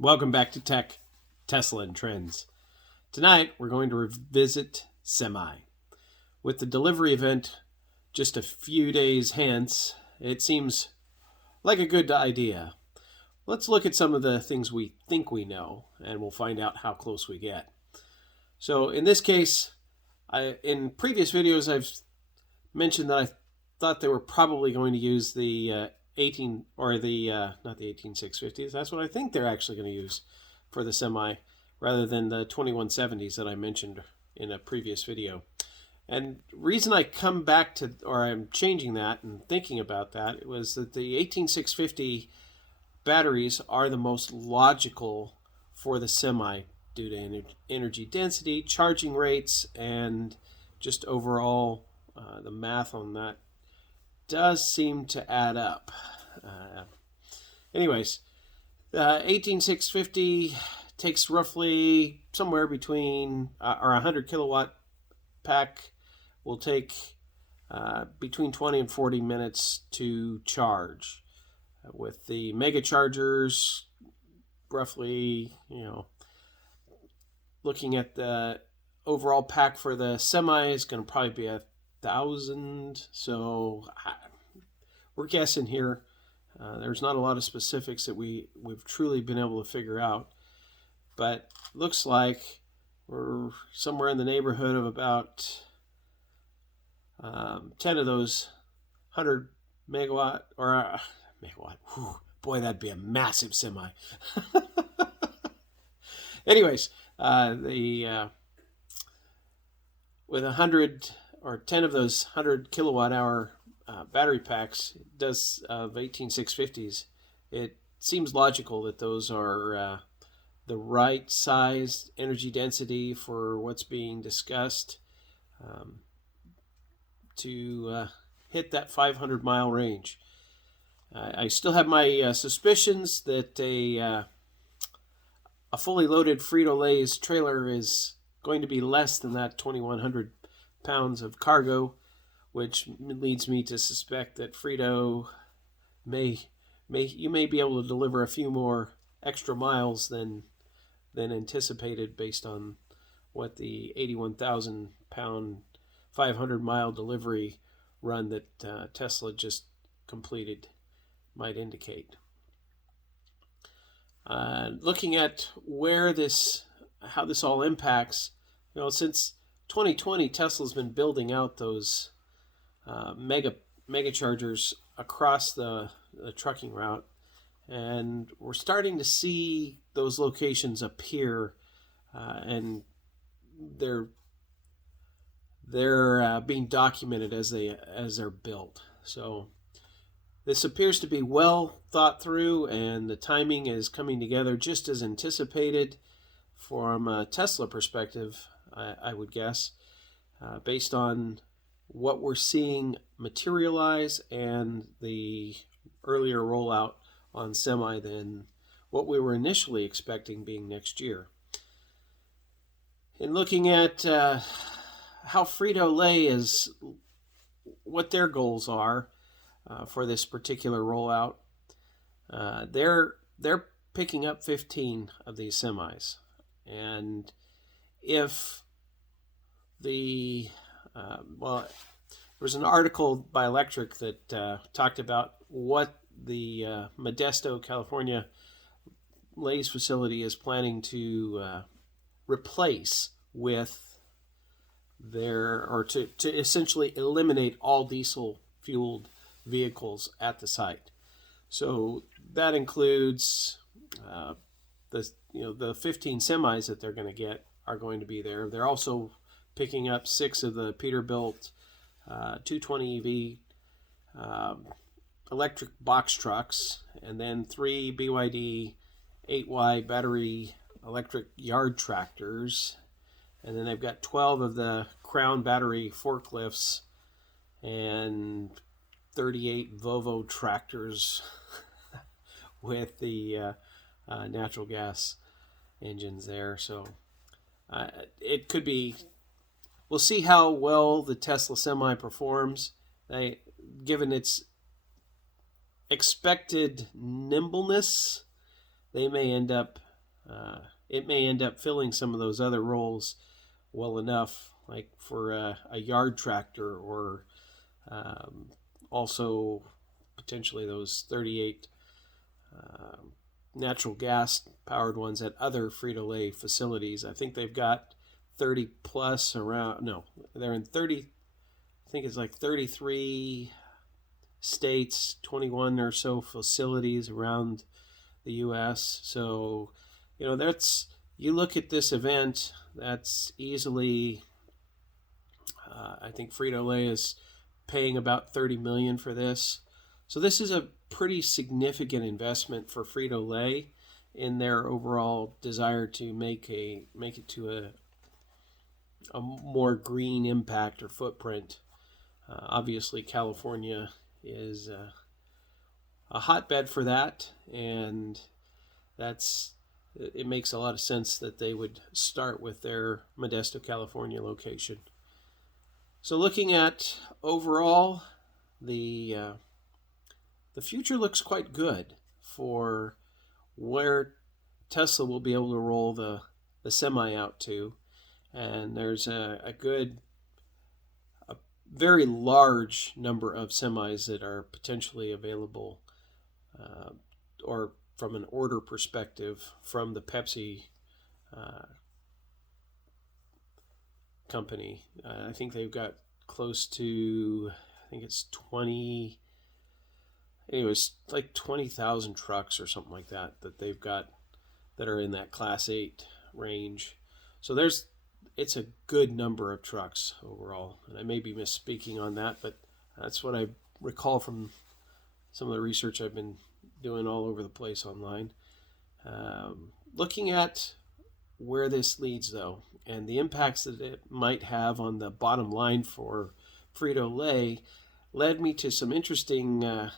Welcome back to Tech, Tesla, and Trends. Tonight, we're going to revisit Semi. With the delivery event just a few days hence, it seems like a good idea. Let's look at some of the things we think we know, and we'll find out how close we get. So in this case, in previous videos, I've mentioned that I thought they were probably going to use the not the 18650s. That's what I think they're actually going to use for the Semi, rather than the 2170s that I mentioned in a previous video. And reason I come back to, or I'm changing that and thinking about that, was that the 18650 batteries are the most logical for the Semi due to energy density, charging rates, and just overall the math on that does seem to add up. Anyways, 18650 takes roughly somewhere between, or 100 kilowatt pack will take between 20 and 40 minutes to charge. With the mega chargers, roughly, looking at the overall pack for the Semi is going to probably be 1,000. So we're guessing here. There's not a lot of specifics that we've truly been able to figure out, but looks like we're somewhere in the neighborhood of about 10 of those 100 megawatt or megawatt. Whew, boy, that'd be a massive Semi. Anyways, with 100 or 10 of those 100 kilowatt hour battery packs does of 18650s, it seems logical that those are the right size energy density for what's being discussed to hit that 500 mile range. I still have my suspicions that a fully loaded Frito-Lays trailer is going to be less than that 2,100 pounds of cargo, which leads me to suspect that Frito may be able to deliver a few more extra miles than anticipated based on what the 81,000 pound 500 mile delivery run that Tesla just completed might indicate. Looking at how this all impacts, since 2020, Tesla's been building out those mega chargers across the trucking route, and we're starting to see those locations appear, and they're being documented as they're built. So this appears to be well thought through, and the timing is coming together just as anticipated from a Tesla perspective, I would guess, based on what we're seeing materialize and the earlier rollout on Semi than what we were initially expecting being next year. In looking at how Frito-Lay is, what their goals are for this particular rollout, they're picking up 15 of these Semis, and if there was an article by Electric that talked about what the Modesto, California Lays facility is planning to replace with to essentially eliminate all diesel fueled vehicles at the site. So that includes the 15 semis that they're going to get are going to be there. They're also picking up 6 of the Peterbilt 220 EV electric box trucks, and then 3 BYD 8Y battery electric yard tractors, and then they've got 12 of the Crown battery forklifts and 38 Volvo tractors with the natural gas engines there. So it could be, we'll see how well the Tesla Semi performs. Given its expected nimbleness, they may end up it may end up filling some of those other roles well enough, like for a yard tractor, or also potentially those 38 natural gas powered ones at other Frito-Lay facilities. I think they've got 30 plus around, no, they're in 30, I think it's like 33 states, 21 or so facilities around the U.S. So, you look at this event, that's easily, I think Frito-Lay is paying about $30 million for this. So this is a pretty significant investment for Frito-Lay in their overall desire to make it to a more green impact or footprint. Obviously, California is a hotbed for that, and it makes a lot of sense that they would start with their Modesto, California location. So looking at overall, the future looks quite good for where Tesla will be able to roll the semi out to. And there's a very large number of semis that are potentially available, or from an order perspective, from the Pepsi company. I think they've got close to, I think it's 20, anyways, like 20,000 trucks or something like that they've got that are in that Class 8 range. So it's a good number of trucks overall. And I may be misspeaking on that, but that's what I recall from some of the research I've been doing all over the place online. Looking at where this leads, though, and the impacts that it might have on the bottom line for Frito-Lay, led me to some interesting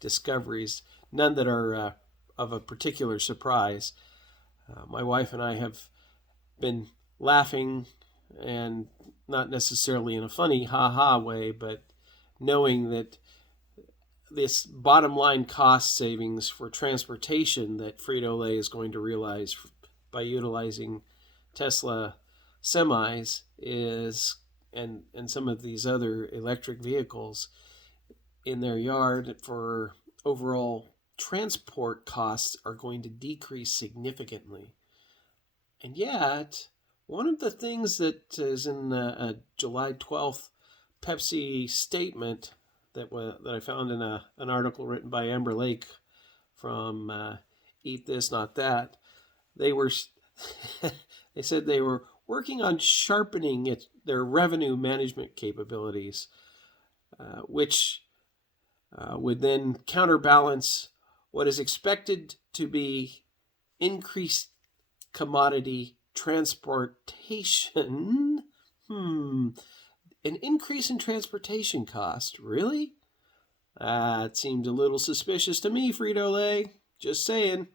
discoveries, none that are of a particular surprise. My wife and I have been laughing, and not necessarily in a funny ha-ha way, but knowing that this bottom line cost savings for transportation that Frito-Lay is going to realize by utilizing Tesla semis and some of these other electric vehicles in their yard for overall transport costs are going to decrease significantly. And yet, one of the things that is in a July 12th Pepsi statement that I found in an article written by Amber Lake from Eat This Not That, they said they were working on sharpening their revenue management capabilities, which would then counterbalance what is expected to be increased commodity transportation. An increase in transportation cost, really? It seemed a little suspicious to me, Frito-Lay. Just saying.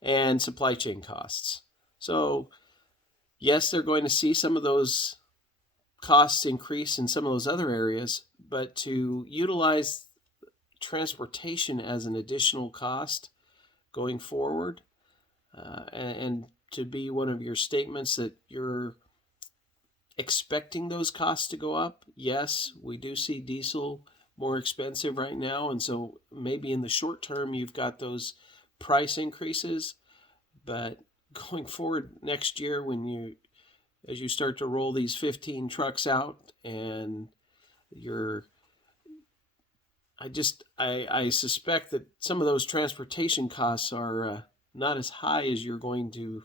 And supply chain costs. So, yes, they're going to see some of those costs increase in some of those other areas, but to utilize transportation as an additional cost going forward, and to be one of your statements that you're expecting those costs to go up. Yes, we do see diesel more expensive right now, and so maybe in the short term you've got those price increases, but going forward next year, as you start to roll these 15 trucks out, and I suspect that some of those transportation costs are not as high as you're going to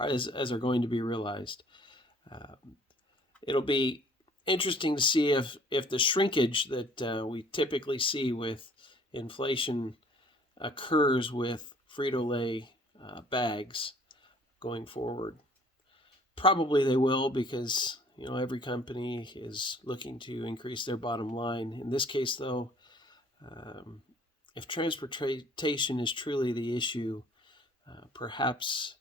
as are going to be realized. It'll be interesting to see if the shrinkage that we typically see with inflation occurs with Frito-Lay bags going forward. Probably they will, because every company is looking to increase their bottom line. In this case, though, if transportation is truly the issue, perhaps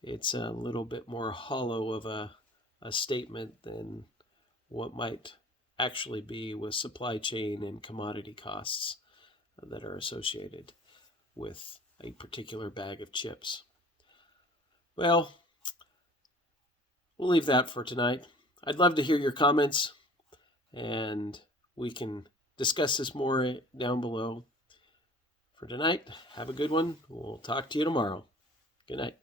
it's a little bit more hollow of a statement than what might actually be with supply chain and commodity costs that are associated. with a particular bag of chips. Well, we'll leave that for tonight. I'd love to hear your comments, and we can discuss this more down below. For tonight, have a good one. We'll talk to you tomorrow. Good night.